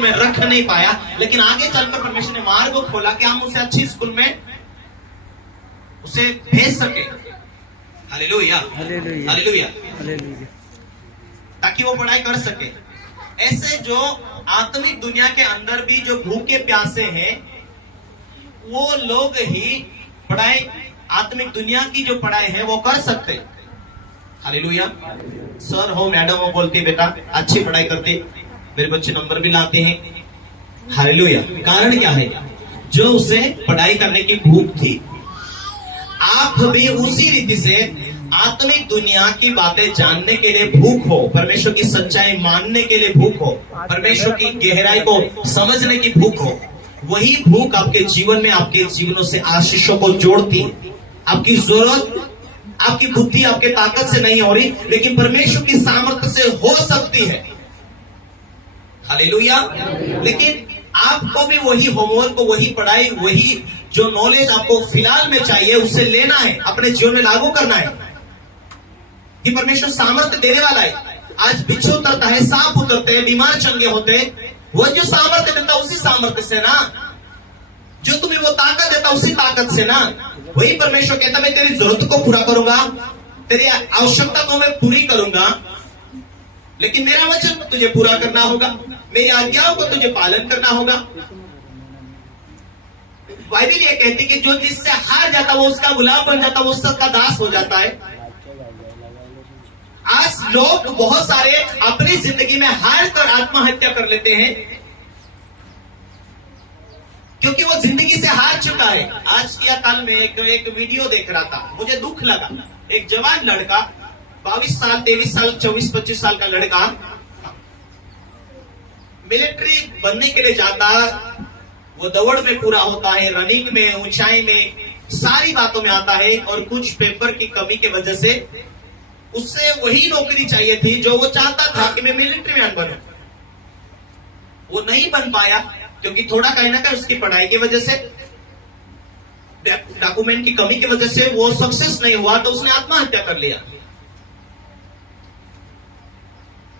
School में रख नहीं पाया, लेकिन आगे चलकर परमेश्वर ने मार्ग खोला कि हम उसे अच्छी स्कूल में उसे भेज सके। हालेलुया, हालेलुया, ताकि वो पढ़ाई कर सके। ऐसे जो आत्मिक दुनिया के अंदर भी जो भूखे प्यासे हैं, वो लोग ही पढ़ाई, आत्मिक दुनिया की जो पढ़ाई है वो कर सकते। हालेलुया। सर हो, मैडम हो बोलती बेटा अच्छी पढ़ाई करते, मेरे बच्चे नंबर भी लाते हैं। हालेलुया। कारण क्या है? जो उसे पढ़ाई करने की भूख थी। आप भी उसी रीति से आत्मिक दुनिया की बातें जानने के लिए भूख हो, परमेश्वर की सच्चाई मानने के लिए भूख हो, परमेश्वर की गहराई को समझने की भूख हो। वही भूख आपके जीवन में, आपके जीवनों से आशीषों को जोड़ती है। आपकी जरूरत आपकी बुद्धि, आपके ताकत से नहीं हो रही, लेकिन परमेश्वर की सामर्थ्य से हो सकती है। हालेलुया। लेकिन आपको भी वही होमवर्क, वही पढ़ाई, वही जो नॉलेज आपको फिलहाल में चाहिए उसे लेना है, अपने जीवन में लागू करना है। कि परमेश्वर सामर्थ्य देने वाला है। आज बिच्छू उतरता है, सांप उतरते हैं, बीमार चंगे होते हैं, वो जो सामर्थ्य देता उसी सामर्थ्य से ना, जो तुम्हें वो ताकत देता उसी ताकत से ना। वही परमेश्वर कहता मैं तेरी जरूरत को पूरा करूंगा, तेरी आवश्यकता को मैं पूरी करूंगा, लेकिन मेरा वचन तुझे पूरा करना होगा, मेरी आज्ञाओं को तुझे पालन करना होगा। बाइबल ये कहती कि जो जिससे हार जाता वो उसका गुलाम बन जाता, वो उसका दास हो जाता है। आज लोग बहुत सारे अपनी जिंदगी में हार कर आत्महत्या कर लेते हैं, क्योंकि वो जिंदगी से हार चुका है। आज या कल में एक वीडियो देख रहा था, मुझे दुख लगा। एक जवान लड़का, 22 साल, 23 साल, 24-25 साल का लड़का मिलिट्री बनने के लिए जाता, वो दौड़ में पूरा होता है, रनिंग में, ऊंचाई में, सारी बातों में आता है, और कुछ पेपर की कमी की वजह से उससे वही नौकरी चाहिए थी जो वो चाहता था कि मैं मिलिट्री मैन बनूं। वो नहीं बन पाया, क्योंकि थोड़ा कहीं ना कहीं उसकी पढ़ाई की वजह से, डॉक्यूमेंट की कमी की वजह से वो सक्सेस नहीं हुआ, तो उसने आत्महत्या कर लिया।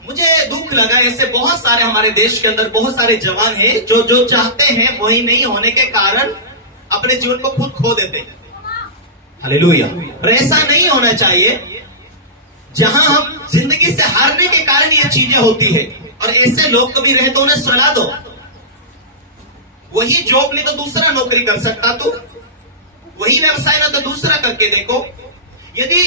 मुझे दुख लगा। ऐसे बहुत सारे हमारे देश के अंदर बहुत सारे जवान हैं जो चाहते हैं वही नहीं होने के कारण अपने जीवन को खुद खो देते हैं। हालेलुया। पर ऐसा नहीं होना चाहिए। जहां हम जिंदगी से हारने के कारण ये चीजें होती है, और ऐसे लोग कभी रहे तो उन्हें सलाह दो। वही जॉब नहीं तो दूसरा नौकरी कर सकता तू, वही व्यवसाय ना तो दूसरा करके देखो। यदि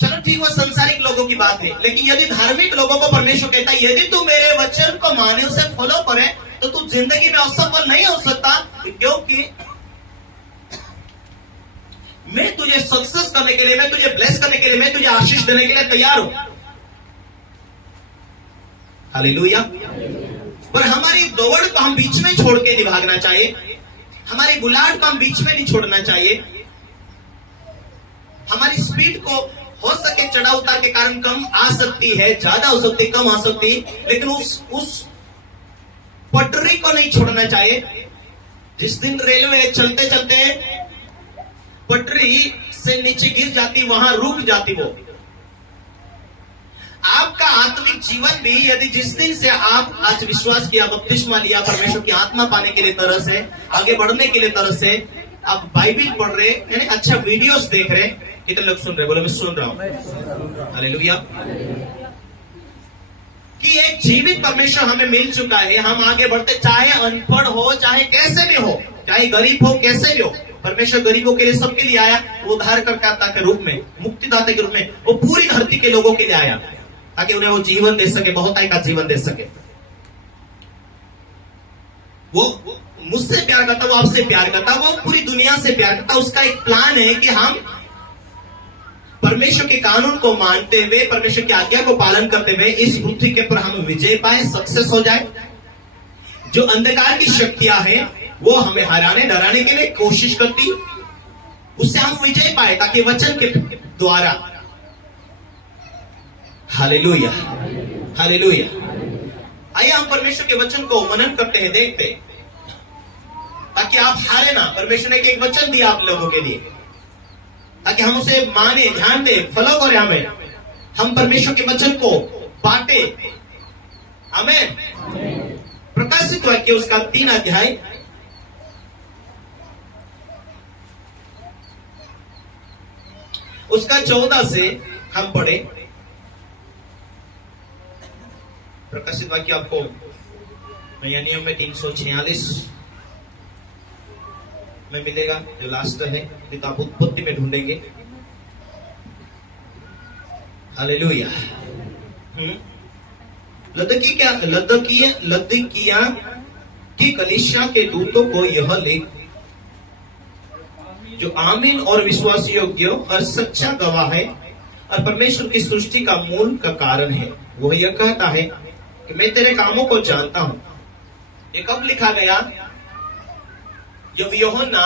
चलो ठीक, वो संसारिक लोगों की बात है, लेकिन यदि धार्मिक लोगों को परमेश्वर कहता है यदि तू मेरे वचन को माने, उसे फॉलो करे, तो तू जिंदगी में असफल नहीं हो सकता, क्योंकि मैं तुझे सक्सेस करने के लिए, मैं तुझे ब्लेस करने के लिए, मैं तुझे आशीष देने के लिए तैयार हूं। हालेलुया। पर हमारी दौड़ को हम बीच में छोड़ के नहीं भागना चाहिए, हमारी बुलाहट को हम बीच में नहीं छोड़ना चाहिए। हमारी स्पीड को हो सके चढ़ाव उतार के कारण कम आ सकती है, ज्यादा हो सकती, कम आ सकती, लेकिन उस पटरी को नहीं छोड़ना चाहिए। जिस दिन रेलवे चलते चलते पटरी से नीचे गिर जाती, वहां रुक जाती वो। आपका आत्मिक जीवन भी, यदि जिस दिन से आप आज विश्वास किया, बपतिस्मा लिया, परमेश्वर की आत्मा पाने के लिए तरस है, आगे बढ़ने के लिए तरस है, आप बाइबल पढ़ रहे, यानी अच्छा वीडियोस देख रहे, कितने लोग सुन रहे? बोलो मैं सुन रहा हूं। हालेलुया। कि एक जीवित परमेश्वर हमें मिल चुका है, हम आगे बढ़ते, चाहे अनपढ़ हो, चाहे कैसे भी हो, चाहे गरीब हो, कैसे भी हो। परमेश्वर गरीबों के लिए, सबके लिए आया, उद्धारकर्ता के रूप में, मुक्तिदाता के रूप में, वो पूरी धरती के लोगों के लिए आया, ताकि उन्हें वो जीवन दे सके, बहुतायत का जीवन दे सके। वो मुझसे प्यार करता, वो आपसे प्यार करता, वो पूरी दुनिया से प्यार करता। उसका एक प्लान है कि हम परमेश्वर के कानून को मानते हुए, परमेश्वर की आज्ञा को पालन करते हुए इस पृथ्वी के ऊपर हम विजय पाए, सक्सेस हो जाए। जो अंधकार की शक्तियां हैं वो हमें हराने, डराने के लिए कोशिश करती, उससे हम विजय पाए, ताकि वचन के द्वारा। Hallelujah, hallelujah. आइए हम परमेश्वर के वचन को मनन करते हैं, देखते हैं, ताकि आप हारे ना। परमेश्वर ने एक वचन दिया आप लोगों के लिए, ताकि हम उसे माने, ध्यान दे, फॉलो करें। हमें, हम परमेश्वर के वचन को बांटे। आमीन। प्रकाशित वाक्य उसका 3 अध्याय उसका 14 से हम पढ़े। प्रकाशित वाक्य आपको नया नियम में 346 में मिलेगा, जो लास्ट है, तो आप उत्पत्ति में ढूंढेंगे। हालेलुया। लदकिया की कलीसिया के दूतों को यह लिख, जो आमीन और विश्वास योग्य और सच्चा गवाह है और परमेश्वर की सृष्टि का मूल का कारण है, वह यह कहता है कि मैं तेरे कामों को जानता हूं। ये कब लिखा गया? जब यूहन्ना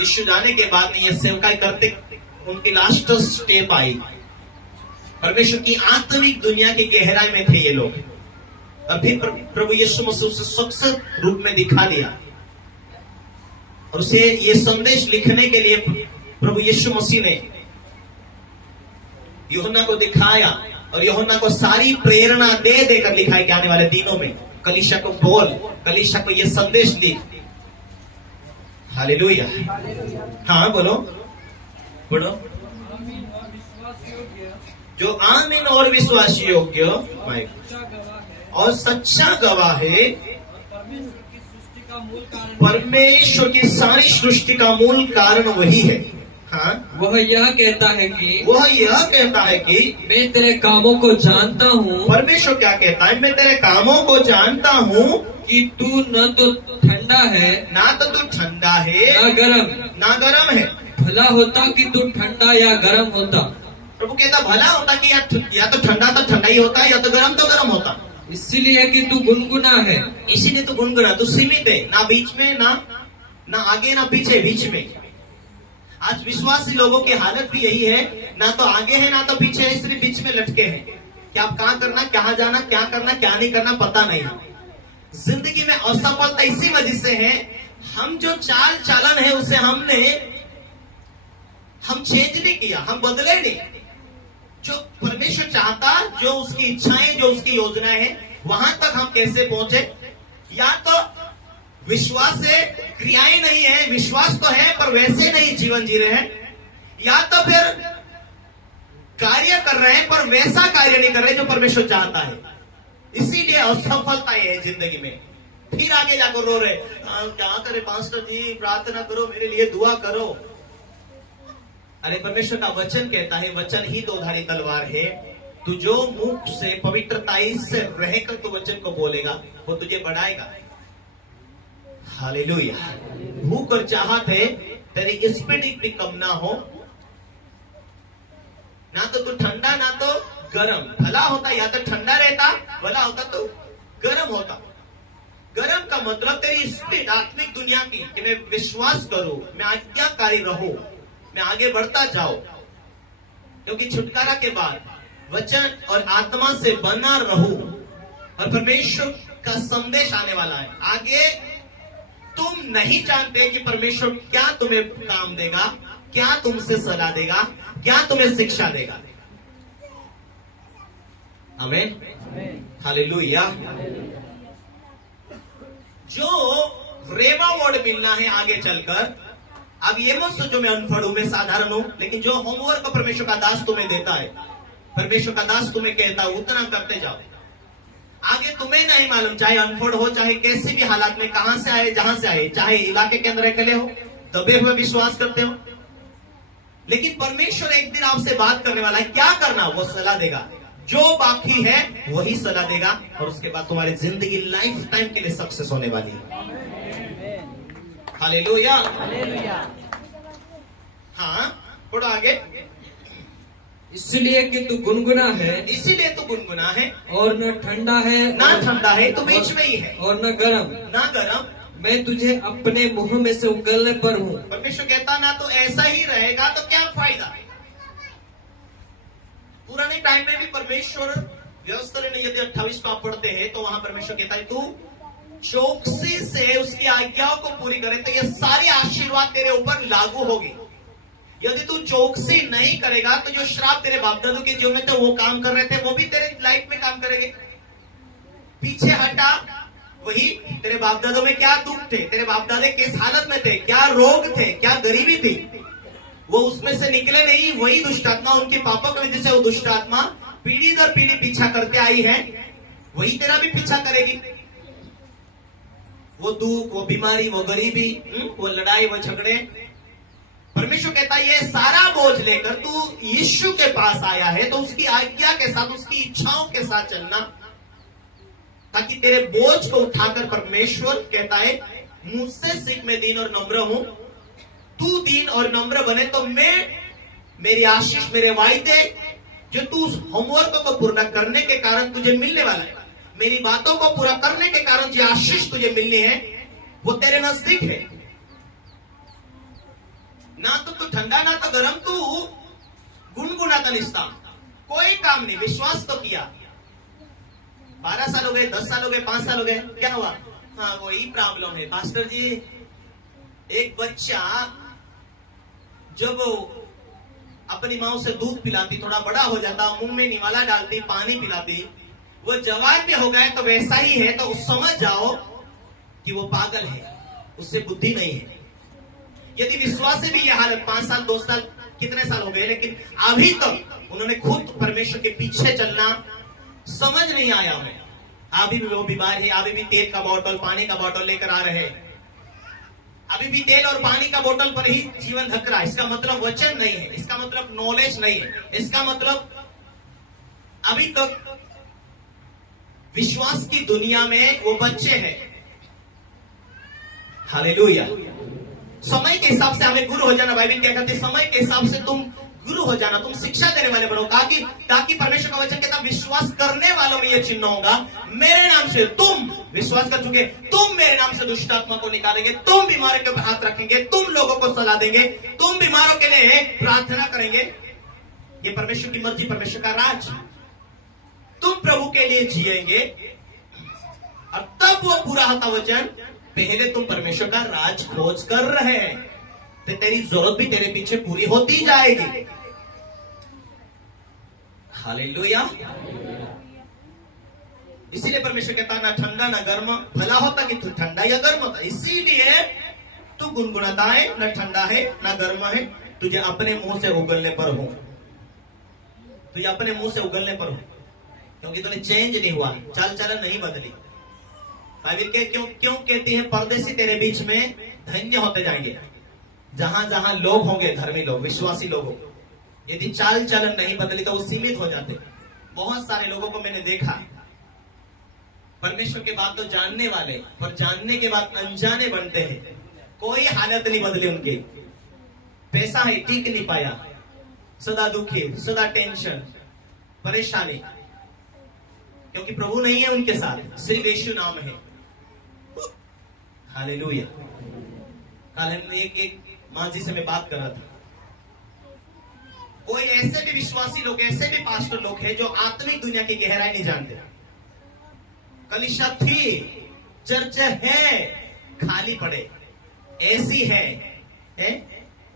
यीशु जाने के बाद में ये सेवकाई करते, उनकी लास्ट स्टेप आई। परमेश्वर की आत्मिक दुनिया की गहराई में थे ये लोग, और फिर प्रभु यीशु मसीह उसे सशक्त रूप में दिखा दिया, और उसे ये संदेश लिखने के लिए प्रभु यीशु मसीह ने यूहन्ना को दिखाया, और यूहन्ना को सारी प्रेरणा दे देकर लिखा है कि आने वाले दिनों में कलीसिया को बोल, कलीसिया को ये संदेश लिख। हालेलुया। हाँ बोलो बोलो। जो आमीन और विश्वास योग्य और सच्चा गवाह है, परमेश्वर की सारी सृष्टि का मूल कारण वही है। हाँ, वह यह कहता है कि मैं तेरे कामों को जानता हूँ। परमेश्वर क्या कहता है? मैं तेरे कामों को जानता हूँ कि तू न तो ठंडा है, ना तो तू ठंडा है, ना गरम है। भला होता कि तू ठंडा या गरम होता। प्रभु कहता भला होता कि या तो ठंडा ही होता, या तो गरम होता। इसीलिए कि तू गुनगुना है, इसीलिए तू गुनगुना, तू सीमित है, ना बीच में, ना आगे ना पीछे, बीच में। आज विश्वासी लोगों की हालत भी यही है, ना तो आगे है ना तो पीछे है, सिर्फ बीच में लटके हैं कि आप कहाँ करना, कहाँ जाना, क्या करना, क्या नहीं करना पता नहीं। जिंदगी में असफलता इसी वजह से है, हम जो चाल चलन है उसे हम चेंज नहीं किया, हम बदले नहीं। जो परमेश्वर चाहता, जो उसकी इच्छाएं, जो उसकी योजनाएं हैं, वहां तक हम कैसे पहुंचे? या तो विश्वास है, क्रियाएं नहीं है, विश्वास तो है पर वैसे नहीं जीवन जी रहे हैं, या तो फिर कार्य कर रहे हैं पर वैसा कार्य नहीं कर रहे जो परमेश्वर चाहता है। इसीलिए असफलता है जिंदगी में। फिर आगे जाकर रो रहे, क्या करे पास्टर जी, प्रार्थना करो मेरे लिए, दुआ करो। अरे परमेश्वर का वचन कहता है, वचन ही तो धारी तलवार है। तू जो मुख से पवित्रताई से रहकर तू वचन को बोलेगा, वो तुझे बढ़ाएगा। हालेलुया। भूख और चाहत है तेरी स्पीड भी कम ना हो, ना तो तू ठंडा ना तो गरम। भला होता या तो ठंडा रहता, भला होता तो गरम होता। गरम का मतलब तेरी स्पीड आत्मिक दुनिया की, कि मैं विश्वास करूं, मैं आज्ञाकारी रहूं, मैं आगे बढ़ता जाऊं। क्योंकि छुटकारा के बाद वचन और आत्मा से बना रहूं, और परमेश्वर का संदेश आने वाला है। आगे तुम नहीं जानते कि परमेश्वर क्या तुम्हें काम देगा, क्या तुमसे सलाह देगा, क्या तुम्हें शिक्षा देगा। आमीन, हालेलुया। जो रेमा वर्ड मिलना है आगे चलकर, अब ये मत सोचो मैं अनपढ़ हूं, मैं साधारण हूं, लेकिन जो होमवर्क परमेश्वर का दास तुम्हें देता है, परमेश्वर का दास तुम्हें कहता है, उतना करते जाओ। आगे तुम्हें नहीं मालूम, चाहे अनपढ़ हो, चाहे कैसे भी हालात में, कहां से आए, जहां से आए, चाहे इलाके के अंदर अकेले हो, दबे हुए विश्वास करते हो, लेकिन परमेश्वर एक दिन आपसे बात करने वाला है। क्या करना, वो सलाह देगा। जो बाकी है वही सलाह देगा, और उसके बाद तुम्हारी जिंदगी लाइफ टाइम के लिए सक्सेस होने वाली है। हालेलुया। हाँ, थोड़ा आगे। इसलिए कि तू गुनगुना है, इसीलिए तू गुनगुना है, और न ठंडा है ना ठंडा है, तो बीच में ही है, और न गरम ना गरम। मैं तुझे अपने मुंह में से उगलने पर हूँ। परमेश्वर कहता ना तो ऐसा ही रहेगा तो क्या फायदा। पुराने टाइम में भी परमेश्वर व्यवस्था ने, यदि 28 को आप पढ़ते हैं तो वहां परमेश्वर कहता है तू चौकसी से उसकी आज्ञाओं को पूरी करे तो ये सारी आशीर्वाद तेरे ऊपर लागू होगी। यदि तू चौकसी नहीं करेगा तो जो श्राप तेरे बाप दादू के जीवन में थे, वो काम कर रहे थे, वो भी तेरे लाइफ में काम करेंगे। पीछे हटा, वही तेरे बाप दादों में क्या दुख थे, तेरे बाप दादे किस हालत में थे, क्या रोग थे, क्या गरीबी थी, वो उसमें से निकले नहीं। वही दुष्ट आत्मा उनके पापों की वजह से वो दुष्ट आत्मा पीढ़ी दर पीढ़ी पीछा करते आई है, वही तेरा भी पीछा करेगी। वो दुख, वो बीमारी, वो गरीबी, वो लड़ाई, वो झगड़े। परमेश्वर कहता है ये सारा बोझ लेकर तू यीशु के पास आया है तो उसकी आज्ञा के साथ, उसकी इच्छाओं के साथ चलना, ताकि तेरे बोझ को उठाकर परमेश्वर कहता है मुझसे सीख, मैं दीन और नम्र हूं, तू दीन और नम्र बने तो मैं मेरी आशीष, मेरे वायदे जो तू उस होमवर्क को पूरा करने के कारण तुझे मिलने वाला है, मेरी बातों को पूरा करने के कारण जो आशीष तुझे मिलनी है वो तेरे नजदीक है। ना तो तू ठंडा ना तो गर्म, तू गुनगुनाता निस्ता, कोई काम नहीं, विश्वास तो किया। 12 साल हो गए, 10 साल हो गए, 5 साल हो गए, क्या हुआ? हाँ वही प्रॉब्लम है पास्टर जी। एक बच्चा जब अपनी माँ से दूध पिलाती, थोड़ा बड़ा हो जाता, मुंह में निवाला डालती, पानी पिलाती, वो जवान में हो गए तो वैसा ही है, तो समझ जाओ कि वो पागल है, उससे बुद्धि नहीं है। यदि विश्वास से भी यह हालत 5 साल 2 साल कितने साल हो गए, लेकिन अभी तक उन्होंने खुद परमेश्वर के पीछे चलना समझ नहीं आया उन्हें। अभी भी वो बीमार है, अभी भी तेल का बोतल, पानी का बोतल लेकर आ रहे हैं, अभी भी तेल और पानी का बोतल पर ही जीवन धक रहा है। इसका मतलब वचन नहीं है, इसका मतलब नॉलेज नहीं है, इसका मतलब अभी तक विश्वास की दुनिया में वो बच्चे हैं। हालेलुया। समय के हिसाब से हमें गुरु हो जाना, बाइबल क्या कहती है, समय के हिसाब से तुम गुरु हो जाना, तुम शिक्षा देने वाले बनो, ताकि परमेश्वर का वचन कहता विश्वास करने वालों में यह चिन्ह होगा, मेरे नाम से तुम विश्वास कर चुके, तुम मेरे नाम से दुष्ट आत्मा को निकालेंगे, तुम बीमारों के ऊपर हाथ रखेंगे, तुम लोगों को सलाह देंगे, तुम बीमारों के लिए प्रार्थना करेंगे। ये परमेश्वर की मर्जी, परमेश्वर का राज, तुम प्रभु के लिए जिएंगे। और तब वो पूरा होता वचन, पहले तुम परमेश्वर का राज खोज कर रहे हैं तो तेरी जरूरत भी तेरे पीछे पूरी होती जाएगी। हालेलुया। इसीलिए परमेश्वर कहता ना ठंडा ना गर्म, भला होता कि तू ठंडा या गर्म होता। इसीलिए तू गुनगुनाता है, न ठंडा है ना गर्म है, तुझे अपने मुंह से उगलने पर हो, तुझे अपने मुंह से उगलने पर हो, क्योंकि तूने चेंज नहीं हुआ, चाल चलन नहीं बदली। बाइबल के क्यों कहती है परदेसी तेरे बीच में धन्य होते जाएंगे। जहां जहां लोग होंगे, धर्मी लोग, विश्वासी लोग होंगे, यदि चाल चलन नहीं बदली तो वो सीमित हो जाते। बहुत सारे लोगों को मैंने देखा, परमेश्वर के बात तो जानने वाले, पर जानने के बाद अनजाने बनते हैं, कोई हालत नहीं बदली उनकी। पैसा है, टिक नहीं पाया, सदा दुखी, सदा टेंशन, परेशानी, क्योंकि प्रभु नहीं है उनके साथ, सिर्फ यीशु नाम है। हालेलुया। कल हम एक माजी से मैं बात कर रहा था, कोई ऐसे भी विश्वासी लोग, ऐसे भी पास्टर लोग हैं जो आत्मिक दुनिया की गहराई नहीं जानते। कलीसिया थी, चर्च है, खाली पड़े, एसी है,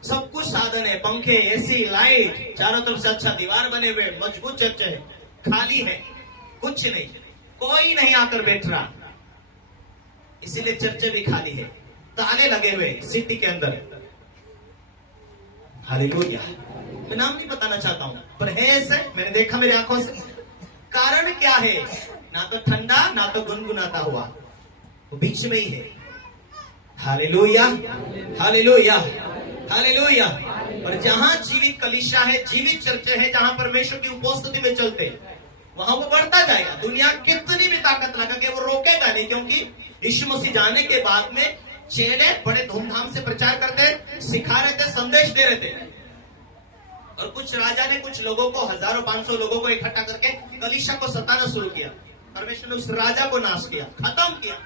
सब कुछ साधन है, पंखे, एसी, लाइट, चारों तरफ से अच्छा दीवार बने हुए, मजबूत चर्च है, खाली है, कुछ नहीं, कोई नहीं आकर बैठ रहा, इसीलिए चर्च भी खाली है, ताले लगे हुए सिटी के अंदर। हालेलुया। मैं नाम नहीं बताना चाहता हूं, पर है ऐसे, मैंने देखा मेरी आंखों से। कारण क्या है? ना तो ठंडा ना तो गुनगुनाता हुआ, वो बीच में ही है। Hallelujah, hallelujah, hallelujah. और जहां जीवित कलीसिया है, जीवित चर्च है, जहां परमेश्वर की उपस्थिति में चलते, वहां वो बढ़ता जाएगा। दुनिया कितनी भी ताकत लगा के वो रोकेगा नहीं, क्योंकि यीशु मसीह जाने के बाद में चेले बड़े धूमधाम से प्रचार करते, सिखा रहे थे, संदेश दे रहे थे। और कुछ राजा ने कुछ लोगों को, 1000-500 लोगों को इकट्ठा करके कलीसिया को सताना शुरू किया। परमेश्वर ने उस राजा को नाश किया, खत्म किया।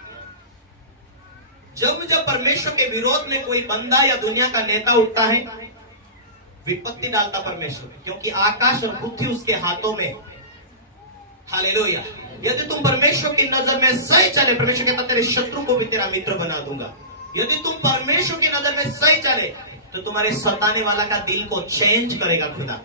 जब जब परमेश्वर के विरोध में कोई बंदा या दुनिया का नेता उठता है, विपत्ति डालता परमेश्वर, क्योंकि आकाश और पृथ्वी उसके हाथों में। हालेलुया। यदि तुम परमेश्वर की नजर में सही चले, परमेश्वर कहता तेरे शत्रु को भी तेरा मित्र बना दूंगा। यदि तुम परमेश्वर की नजर में सही चले तो तुम्हारे सताने वाला का दिल को चेंज करेगा खुदा।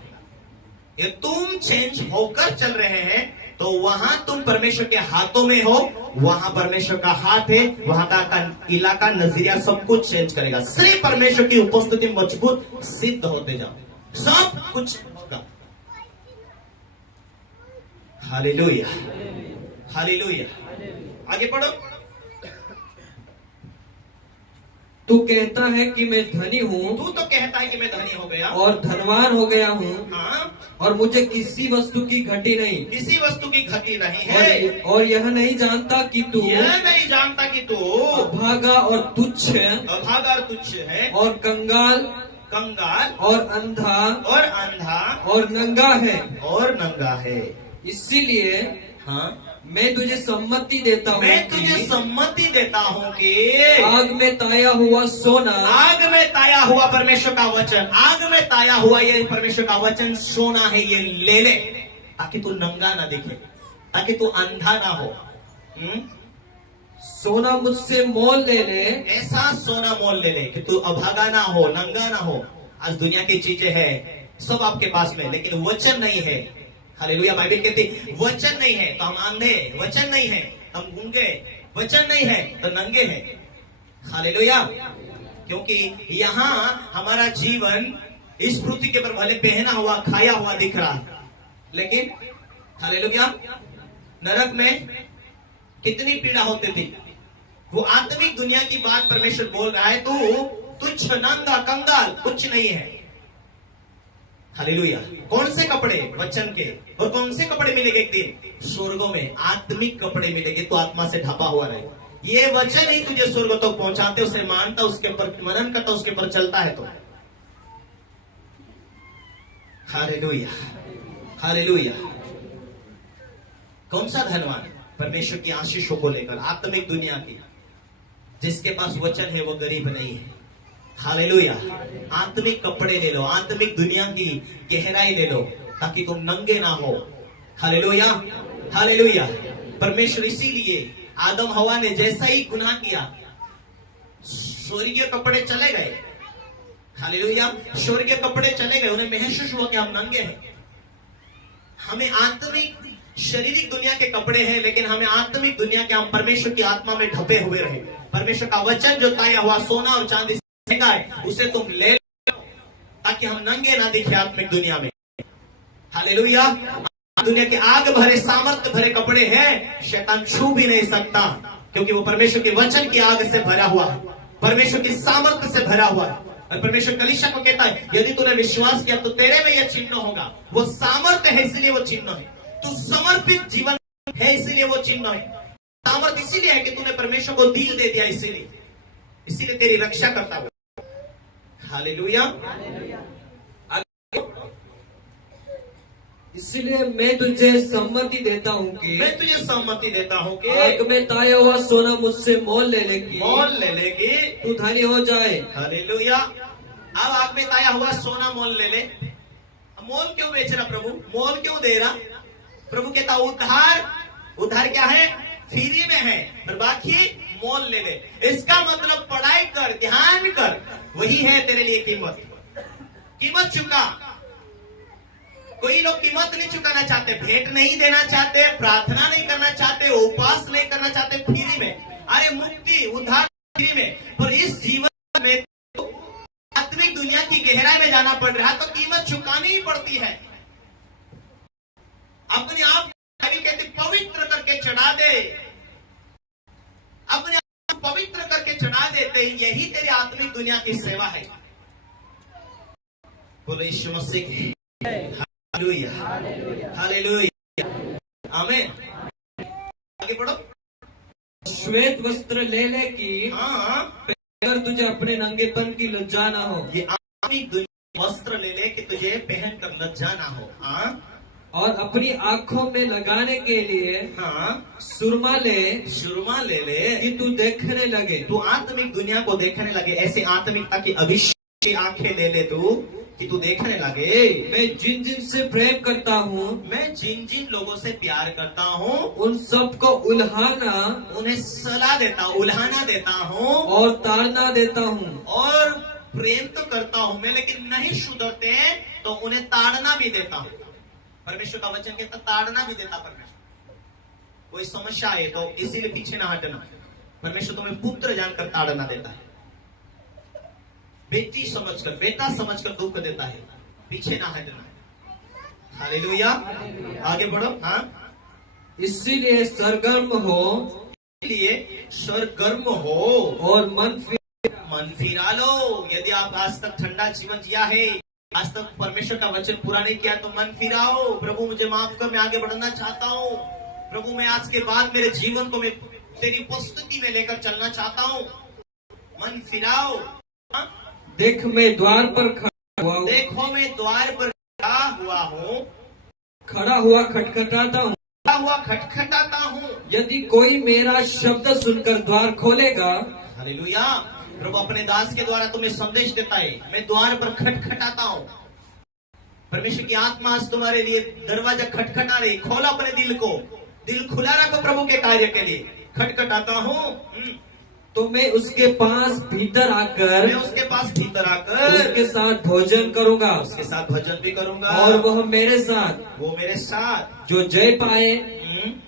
ये तुम चेंज होकर चल रहे हैं तो वहां तुम परमेश्वर के हाथों में हो, वहां परमेश्वर का हाथ है, वहां का इलाका, नजरिया सब कुछ चेंज करेगा। सिर्फ परमेश्वर की उपस्थिति मजबूत सिद्ध होते जाओ, सब कुछ होगा। Hallelujah, hallelujah. आगे पढ़ो। तू कहता है कि मैं धनी हूँ, तू तो कहता है कि मैं धनी हो गया और धनवान हो गया हूँ, हाँ, और मुझे किसी वस्तु की घटी नहीं, किसी वस्तु की घटी नहीं है, और यह नहीं जानता कि तू यह नहीं जानता कि तू अभागा और तुच्छ अभागा और तुच्छ है, और कंगाल कंगाल और अंधा और अंधा और नंगा है। और नंगा है। इसीलिए हाँ, मैं तुझे सम्मति देता हूँ मैं तुझे कि सम्मति देता हूँ कि आग में ताया हुआ सोना, आग में ताया हुआ परमेश्वर का वचन, आग में ताया हुआ ये परमेश्वर का वचन सोना है, ये ले ले, ताकि तू नंगा ना दिखे, ताकि तू अंधा ना हो। सोना मुझसे मोल ले ले, ऐसा सोना मोल ले ले कि तू अभागा ना हो, नंगा ना हो। आज दुनिया की चीजें है सब आपके पास में, लेकिन वचन नहीं है। हालेलुया। बाइबल कहती वचन नहीं है तो हम अंधे, वचन नहीं है तो हम गूंगे, वचन नहीं है तो नंगे हैं। हालेलुया। क्योंकि यहाँ हमारा जीवन इस पृथ्वी के ऊपर भले पहना हुआ खाया हुआ दिख रहा है, लेकिन हालेलुया नरक में कितनी पीड़ा होती थी। वो आत्मिक दुनिया की बात परमेश्वर बोल रहा है, तू तुच्छ, नंगा, कंगाल कुछ नहीं है। हालेलुया। कौन से कपड़े? वचन के। और कौन से कपड़े मिलेंगे एक दिन? स्वर्गों में आत्मिक कपड़े मिलेंगे। तो आत्मा से ढपा हुआ रहे। ये वचन ही तुझे स्वर्ग तक तो पहुंचाते, उसे मानता, उसके ऊपर मनन करता, उसके ऊपर चलता है तो। Hallelujah, hallelujah. कौन सा धनवान? परमेश्वर की आशीषों को लेकर, आत्मिक दुनिया की। जिसके पास वचन है वो गरीब नहीं है। हालेलुया। आत्मिक कपड़े ले लो, आत्मिक दुनिया की गहराई ले लो, ताकि तुम नंगे ना हो। Hallelujah, hallelujah. परमेश्वर इसीलिए आदम हवा ने जैसा ही गुनाह किया, स्वर्गीय कपड़े चले गए। हालेलुया। स्वर्गीय कपड़े चले गए, उन्हें महसूस हुआ कि हम नंगे हैं। हमें आत्मिक शारीरिक दुनिया के कपड़े हैं, लेकिन हमें आत्मिक दुनिया के, हम परमेश्वर की आत्मा में ढपे हुए रहे। परमेश्वर का वचन जो ताया हुआ सोना और चांदी है, उसे तुम ले लो, ताकि हम नंगे ना दिखे आत्मिक दुनिया में। हालेलुया। दुनिया के आग भरे, सामर्थ्य भरे कपड़े हैं, शैतान छू भी नहीं सकता, क्योंकि वो परमेश्वर के वचन की आग से भरा हुआ है, परमेश्वर की सामर्थ्य से भरा हुआ है। और परमेश्वर कलीसिया को कहता है, यदि तूने विश्वास किया तो तेरे में यह चिन्ह होगा। वो सामर्थ्य है इसलिए वो चिन्ह है। तू समर्पित जीवन है इसलिए वो चिन्ह है। सामर्थ्य इसीलिए है कि तूने परमेश्वर को दिल दे दिया, इसीलिए तेरी रक्षा करता हुआ। हालेलुया। इसलिए मैं तुझे सम्मति देता हूँ कि, मैं तुझे सम्मति देता हूँ कि आग में ताया हुआ सोना मुझसे मोल ले लेगी, मोल ले लेगी, तू धनी हो जाए। हालेलुया। अब आग में ताया हुआ सोना मोल ले ले। मोल क्यों बेच रहा प्रभु? मोल क्यों दे रहा? प्रभु कहता उधार, उधार क्या है? फ्री में है, और बाकी मोल ले ले। इसका मतलब पढ़ाई कर, ध्यान कर, वही है तेरे लिए कीमत। कीमत चुका। कोई लोग कीमत नहीं चुकाना चाहते, भेंट नहीं देना चाहते, प्रार्थना नहीं करना चाहते, उपवास नहीं करना चाहते, फ्री में। अरे मुक्ति, उद्धार फ्री में, पर इस जीवन में तो आत्मिक दुनिया की गहराई में जाना पड़ रहा है, तो कीमत चुकानी ही पड़ती है। अपने आप कहते पवित्र करके चढ़ा दे, अपने आप पवित्र करके चढ़ा देते, यही तेरी आत्मिक दुनिया की सेवा है। बोलो यीशु मसीह की हालेलुया, हालेलुया, आमीन। आगे बढ़ो। श्वेत वस्त्र ले ले कि, हाँ, अगर तुझे अपने नंगेपन की लज्जा ना हो। ये आत्मिक दुनिया वस्त्र ले ले कि तुझे पहन कर लज्जा ना हो। हाँ, और अपनी आंखों में लगाने के लिए, हाँ, सुरमा ले, सुरमा ले ले कि तू देखने लगे, तू आत्मिक दुनिया को देखने लगे। ऐसे आत्मिकता की अभिषेक की आंखें ले ले तू, कि तू देखने लगे। मैं जिन जिन से प्रेम करता हूँ, मैं जिन जिन लोगों से प्यार करता हूँ, उन सबको उल्हाना, उन्हें सलाह देता हूँ, उल्हाना देता हूँ, और ताड़ना देता हूँ। और प्रेम तो करता हूँ मैं, लेकिन नहीं सुधरते तो उन्हें ताड़ना भी देता हूँ। परमेश्वर का वचन कहता ताड़ना भी देता परमेश्वर। कोई समस्या है तो इसीलिए पीछे ना हटना। परमेश्वर तुम्हें पुत्र जानकर ताड़ना देता है, बेटी समझकर, बेटा समझकर दुख देता है, पीछे ना हटना। हालेलुया, आगे बढ़ो। हाँ, इसीलिए सरगर्म हो, इसलिए सरगर्म हो और मन फिरा लो। यदि आप आज तक ठंडा जीवन जिया है, आज तक परमेश्वर का वचन पूरा नहीं किया, तो मन फिराओ। प्रभु मुझे माफ कर, मैं आगे बढ़ना चाहता हूँ। प्रभु मैं आज के बाद मेरे जीवन को मैं तेरी उपस्थिति में लेकर चलना चाहता हूँ। मन फिराओ। हाँ? देख मैं द्वार पर खड़ा हुआ हूँ, देखो मैं द्वार पर खड़ा हुआ हूँ, खड़ा हुआ खटखटाता हूँ। खड़ा हुआ खटखटाता हूँ। यदि कोई मेरा शब्द सुनकर द्वार खोलेगा, हालेलुया। प्रभु अपने दास के द्वारा तुम्हें संदेश देता है, मैं द्वार पर खटखटाता हूँ। परमेश्वर की आत्मा आज तुम्हारे लिए दरवाजा खटखटा रही। खोलो अपने दिल को, दिल खुला रखो प्रभु के कार्य के लिए। खटखटाता हूँ तो मैं उसके पास भीतर आकर, मैं उसके पास भीतर आकर उसके साथ भोजन करूंगा, उसके साथ भजन भी करूंगा, और वह मेरे साथ, वो मेरे साथ। जो जय पाए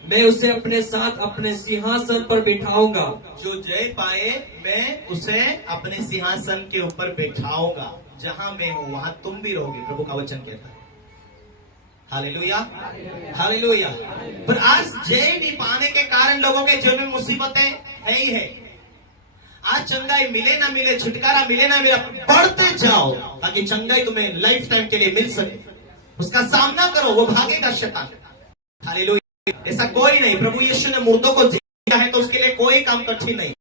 मैं उसे अपने साथ अपने सिंहासन पर बिठाऊंगा। जो जय पाए मैं उसे अपने सिंहासन के ऊपर बैठाऊंगा। जहां मैं हूं वहां तुम भी रहोगे, प्रभु का वचन कहता है। Hallelujah, hallelujah. पर आज जय नहीं पाने के कारण लोगों के जीवन में मुसीबतें है ही है। आज चंगाई मिले ना मिले, छुटकारा मिले ना मिले, बढ़ते जाओ ताकि चंगाई तुम्हें लाइफ टाइम के लिए मिल सके। उसका सामना करो, वो भागेगा शैतान। हालेलुया। ऐसा कोई नहीं, प्रभु यीशु ने मुर्दों को जिया है तो उसके लिए कोई काम कठिन नहीं।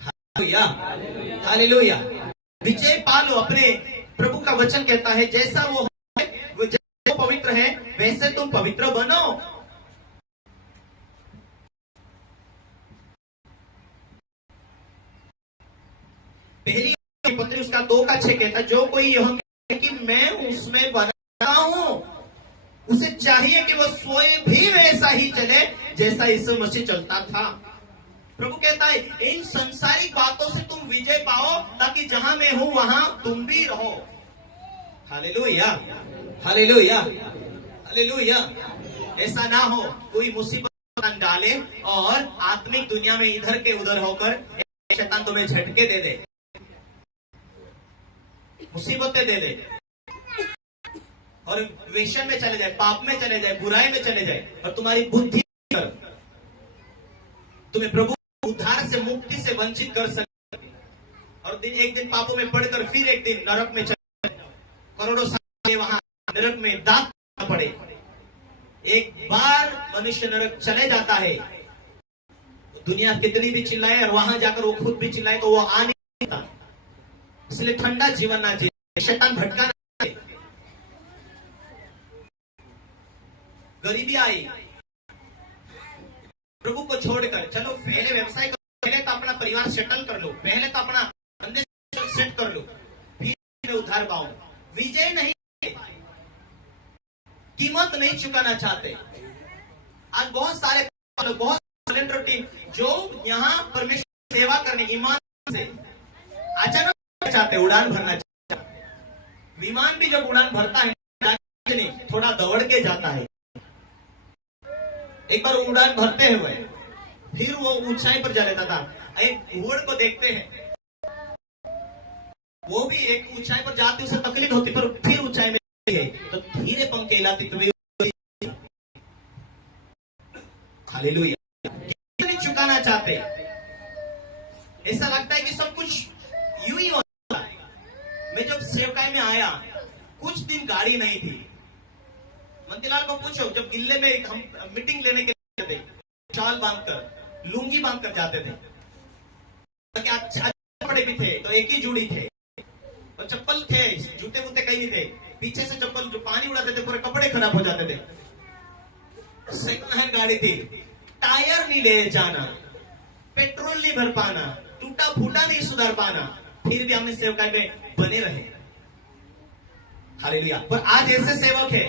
Hallelujah, hallelujah. विजय पालो। अपने प्रभु का वचन कहता है जैसा वो पवित्र है वैसे तुम पवित्र बनो। पहली पत्री उसका 2:6 कहता है, जो कोई यह कहे कि मैं उसमें बना हूं, उसे चाहिए कि वह स्वयं भी वैसा ही चले जैसा यीशु मसीह चलता था। प्रभु कहता है इन संसारिक बातों से तुम विजय पाओ ताकि जहां मैं हूं वहां तुम भी रहो। Hallelujah, hallelujah, hallelujah. ऐसा ना हो कोई मुसीबत डाले और आत्मिक दुनिया में इधर के उधर होकर शैतान तुम्हें झटके दे दे, मुसीबतें दे दे और वेशन में चले जाए, पाप में चले जाए, बुराई में चले जाए और तुम्हारी बुद्धि कर तुम्हें प्रभु उद्धार से, मुक्ति से वंचित कर सके और एक दिन पापों में पड़कर फिर एक दिन नरक में चले, करोड़ों साल वहां नरक में दांत पड़े। एक बार मनुष्य नरक चले जाता है, दुनिया कितनी भी चिल्लाए और वहां जाकर वो खुद भी चिल्लाए तो वो आ नहीं सकता। इसलिए ठंडा जीवन ना जिए, शैतान भटका ना। गरीबी आई, प्रभु को छोड़कर चलो पहले व्यवसाय करो, पहले तो अपना परिवार सेटल कर लो, पहले तो अपना धंधे सेट कर लो, फिर उधार पाओ। विजय नहीं, कीमत नहीं चुकाना चाहते। आज बहुत सारे बहुत वॉलंटियर टीम जो यहाँ परमेश्वर सेवा करने ईमान से अचानक चाहते, उड़ान भरना चाहते। विमान भी जब उड़ान भरता है नहीं, थोड़ा दौड़ के जाता है। एक बार उड़ान भरते हुए फिर वो ऊंचाई पर जा लेता था। एक घुड़ को देखते हैं, वो भी एक ऊंचाई पर जाती उसे तकलीफ होती पर फिर ऊंचाई में है तो धीरे पंखे हिलाती तो हालेलुया। नहीं चुकाना चाहते, ऐसा लगता है कि सब कुछ यूं ही होता है। मैं जब सेवकाई में आया कुछ दिन गाड़ी नहीं थी। मंतीलाल को पूछो, जब गिल्ले में हम मीटिंग लेने के लिए थे, शाल बांधकर लुंगी बांधकर जाते थे, अच्छे कपड़े भी थे तो एक ही जोड़ी थे और चप्पल थे, जूते वूते कहीं नहीं थे। पीछे से चप्पल जो पानी उड़ाते थे पूरे कपड़े खराब हो जाते थे। सेकंड हैंड गाड़ी थी, टायर नहीं ले जाना, पेट्रोल नहीं भर पाना, टूटा फूटा नहीं सुधार पाना, फिर भी हमने सेवकाई में बने रहे। हालेलुया। पर आज ऐसे सेवक है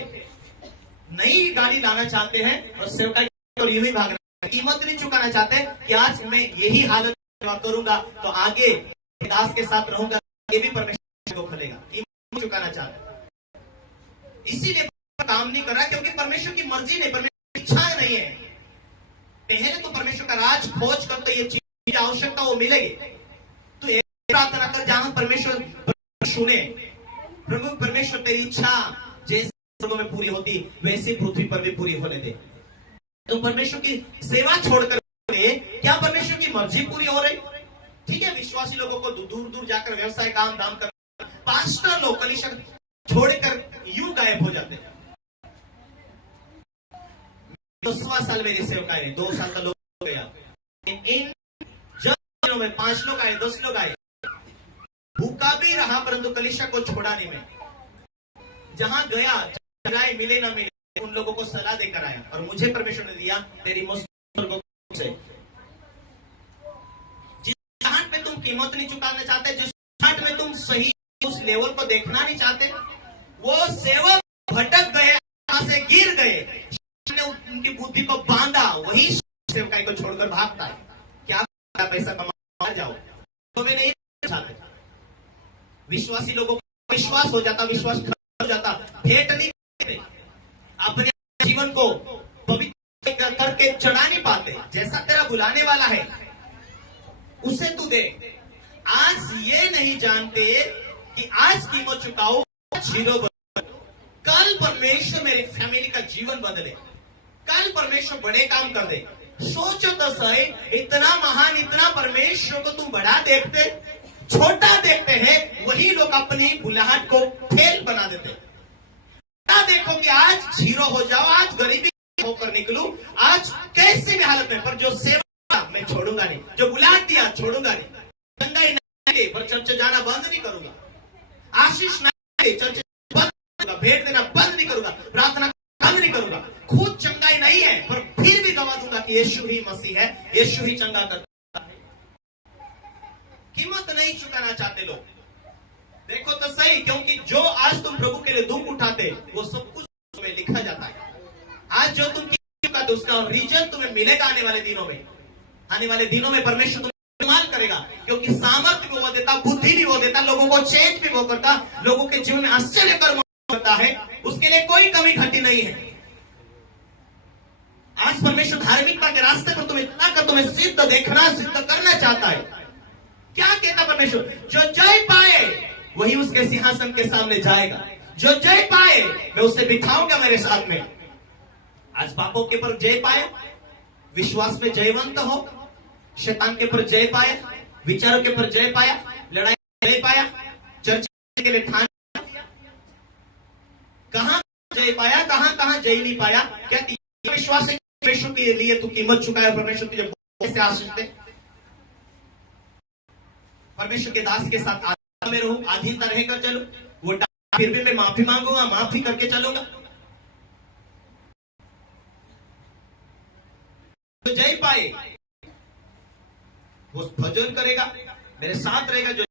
नई गाड़ी लाना चाहते हैं और सेवकाई और यूं ही भाग रहे हैं, कीमत नहीं चुकाना चाहते कि आज मैं यही हालत सेवा करूंगा तो आगे दास के साथ रहूंगा, ये भी परमेश्वर को खुलेगा। कीमत चुकाना चाहते, इसीलिए काम नहीं कर रहा क्योंकि परमेश्वर की मर्जी नहीं, परमेश्वर की इच्छा नहीं है। पहले तो परमेश्वर का राज खोज कर तो ये चीज आवश्यकता वो मिलेगी। तो एक प्रार्थना कर जहां परमेश्वर सुने, प्रभु परमेश्वर तेरी इच्छा जैसे स्वर्ग में पूरी होती वैसे पृथ्वी पर भी पूरी होने दे। तो परमेश्वर की सेवा छोड़कर क्या परमेश्वर की मर्जी पूरी हो रही? ठीक है, विश्वासी लोगों को दूर दूर जाकर व्यवसाय काम धाम कर, पास्टर लोग कलीसिया छोड़कर यूं गायब हो जाते हैं। 10वां साल मेरी सेवका है, 2 साल का लोग हो गया। इन दिनों में 5 लोग आए, 10 लोग आए, भूखा भी रहा परंतु कलीसिया को छोड़ा नहीं। मैं जहां गया जगह मिले ना मिले उन लोगों को सलाह देकर आया और मुझे परमेश्वर ने दिया तेरी मुस्कुराहट से। जिस घाट में तुम कीमत नहीं चुकाना चाहते, जिस घाट में तुम सही उस लेवल को देखना नहीं चाहते, वो सेवक भटक गए, वहां से गिर गए, उनकी बुद्धि को बांधा, वही सेवकाई को छोड़कर भागता है। क्या पैसा कमा जाओ, तो वे नहीं चाहते। विश्वासी लोगों को विश्वास हो जाता, विश्वास हो जाता, भेंट नहीं देते, अपने जीवन को पवित्र करके चढ़ा नहीं पाते। जैसा तेरा बुलाने वाला है उसे तू दे। आज ये नहीं जानते कि आज कीमत चुकाओ, जीरो बदले, कल परमेश्वर मेरी फैमिली का जीवन बदले, कल परमेश्वर बड़े काम कर दे। सोचो तो सही, इतना महान, इतना परमेश्वर को तुम बड़ा देखते, छोटा देखते हैं, वही लोग अपनी बुलाहट को फेल बना देते। देखो कि आज जीरो हो जाओ, आज गरीबी होकर निकलूं, आज कैसी भी हालत में, पर जो सेवा मैं छोड़ूंगा नहीं, जो बुलाहट दिया छोड़ूंगा नहीं, चंगाई नहीं पर चर्च जाना बंद नहीं करूंगा, आशीष नहीं चर्च बंद करूंगा, भेंट देना बंद नहीं करूंगा, प्रार्थना बंद नहीं करूंगा। खुद चंगाई नहीं है पर फिर भी गवा दूंगा कि यीशु ही मसीह है, यीशु ही चंगा करता है। कीमत नहीं चुकाना चाहते लोग। देखो तो सही, क्योंकि जो आज तुम प्रभु के लिए दुख उठाते वो सब कुछ में लिखा जाता है। आज जो तुम चुकाते उसका रीजन तुम्हें मिलेगा आने वाले दिनों में। आने वाले दिनों में परमेश्वर तुम्हें इस्तेमाल करेगा, क्योंकि सामर्थ्य भी वो देता, बुद्धि भी वो देता, लोगों को चेंज भी वो करता, लोगों के जीवन में आश्चर्य कर्म करता है, उसके लिए कोई कमी घटी नहीं है। आज परमेश्वर धार्मिकता के रास्ते पर तुम्हें इतना कर तुम्हें सिद्ध देखना, सिद्ध करना चाहता है। क्या कहता परमेश्वर? जो जय पाए वही उसके सिंहासन के सामने जाएगा, जो जय पाए मैं उसे बिठाऊंगा मेरे साथ में। आज पापों के पर जय पाया, विश्वास में जयवंत हो, शैतान के पर जय पाया, विचारों के पर जय पाया, लड़ाई जय पाया, चर्च के लिए ठान, कहां जय पाया, कहां जय नहीं पाया? क्या विश्वास है परमेश्वर के लिए तू कीमत चुकाया? परमेश्वर तुझे कैसे आशीष दे? परमेश्वर के दास के साथ में रहूं, अधीनता रहकर चलूं, वो फिर भी मैं माफी मांगूंगा, माफी करके चलूंगा। तो जय पाए वो भजन करेगा, मेरे साथ रहेगा, जो